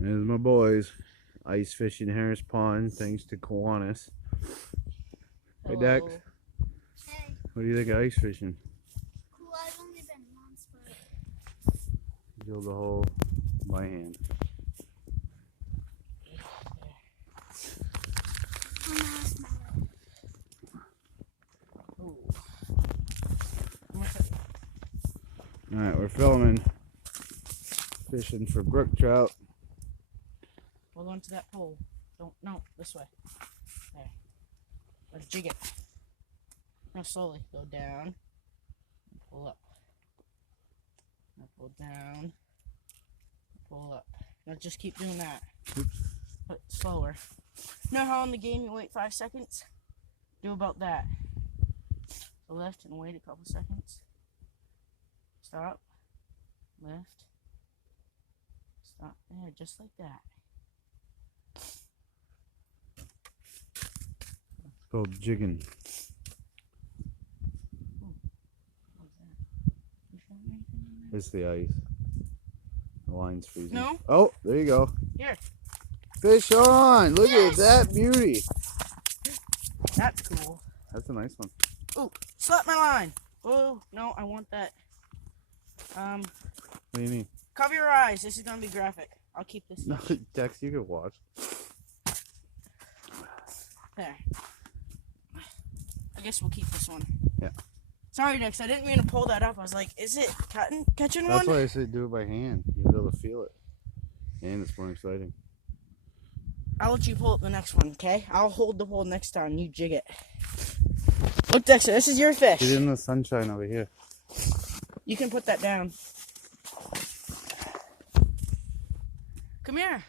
There's my boys. Ice fishing Harris Pond, thanks to Kiwanis. Hey, Dex. Hey. What do you think of ice fishing? Cool, I've only been once, but... Drill the hole by hand. Alright, we're filming. Fishing for brook trout. Hold on to that pole. No, this way. There. Let's jig it. Now slowly go down and pull up. Now pull down, pull up. Now just keep doing that. Oops. But slower. You know how in the game you wait 5 seconds? Do about that. So lift and wait a couple seconds. Stop. Lift. Stop. There, just like that. It's called jigging. It's the ice. The line's freezing. No? Oh, there you go. Here. Fish on! Look Yes! at that beauty. That's cool. That's a nice one. Oh, slap my line. Oh, no, I want that. What do you mean? Cover your eyes. This is going to be graphic. I'll keep this. No, Dex, you can watch. There. I guess we'll keep this one. Yeah. Sorry, Dex. I didn't mean to pull that up. I was like, is it catching That's one? why I said do it by hand. You'll be able to feel it. And it's more exciting. I'll let you pull up the next one, okay? I'll hold the pole next time. You jig it. Look, Dexter, this is your fish. Get in the sunshine over here. You can put that down. Come here.